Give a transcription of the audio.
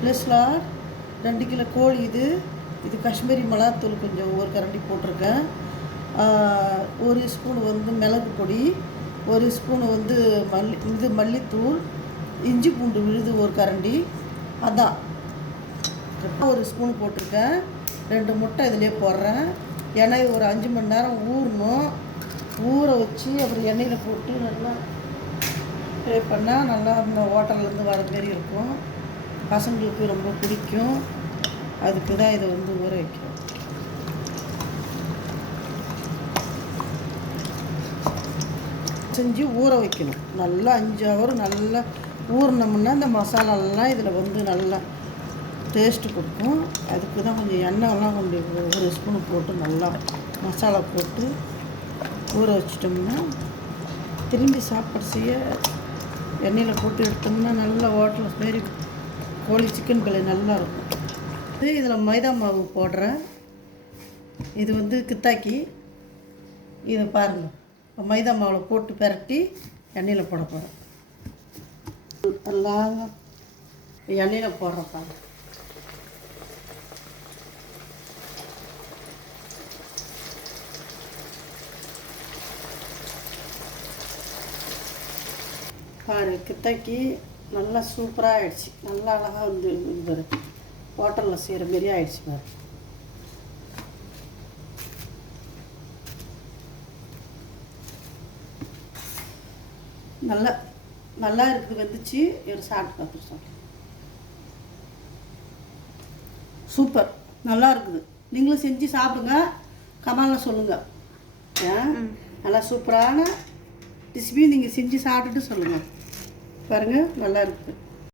ப்ளஸ்லாம் 2 kilo கோழி இது காஷ்மீரி மிளகாத்தூள் கொஞ்சம் ஒரு கரண்டி போட்டிருக்கேன். 1 ஸ்பூன் வந்து மிளகு பொடி, 1 ஸ்பூன் வந்து மல்லித்தூள், இஞ்சி பூண்டு விழுது ஒரு கரண்டி, அதான் 1 ஸ்பூன் போட்டிருக்கேன். 2 முட்டை இதிலே போடுறேன். எண்ணெய் ஒரு 5 மணி நேரம் ஊறணும். ஊற வச்சு அப்புறம் எண்ணெயில் போட்டு நல்லா ஃப்ரை பண்ணால் நல்லா இந்த ஹோட்டல்லேருந்து வர மாரி இருக்கும். பசங்களுக்கு ரொம்ப பிடிக்கும். அதுக்கு தான் இதை வந்து ஊற வைக்கிறோம். செஞ்சு ஊற வைக்கணும். நல்லா 5 ஹவர் நல்லா ஊறினோம்னா இந்த மசாலாலாம் இதில் வந்து நல்லா டேஸ்ட்டு கொடுக்கும். அதுக்கு தான் கொஞ்சம் எண்ணெயெல்லாம் கொஞ்சம் 1 ஸ்பூன் போட்டு நல்லா மசாலா போட்டு ஊற வச்சிட்டோம்னா திரும்பி சாப்பாடு செய்ய எண்ணெயில் போட்டு எடுத்தோம்னா நல்லா ஹோட்டல் மாரி கோழி சிக்கன் கறி நல்லாயிருக்கும். இதில் மைதா மாவு போடுறேன். இது வந்து கித்தாக்கி. இதை பாருங்கள், மைதா மாவில் போட்டு பரட்டி எண்ணெயில் போட போகிறேன். எல்லாம் எண்ணெயில் போடுறேன் பாருங்கள். கித்தாக்கி நல்லா சூப்பராக ஆகிடுச்சு. நல்லா அழகாக வந்து பாரு ஹோட்டலில் செய்கிற மாரி ஆகிடுச்சு பாரு. நல்லா இருக்குது. வந்துச்சு. ஒரு சாப்பிட்டு பார்த்துட்டு சொல்கிறேன். சூப்பர், நல்லா இருக்குது. நீங்களும் செஞ்சு சாப்பிடுங்க, கமெண்டில் சொல்லுங்கள். நல்லா சூப்பரான ரெசிபி நீங்கள் செஞ்சு சாப்பிட்டுட்டு சொல்லுங்கள். பாருங்கள், நல்லா இருக்குது.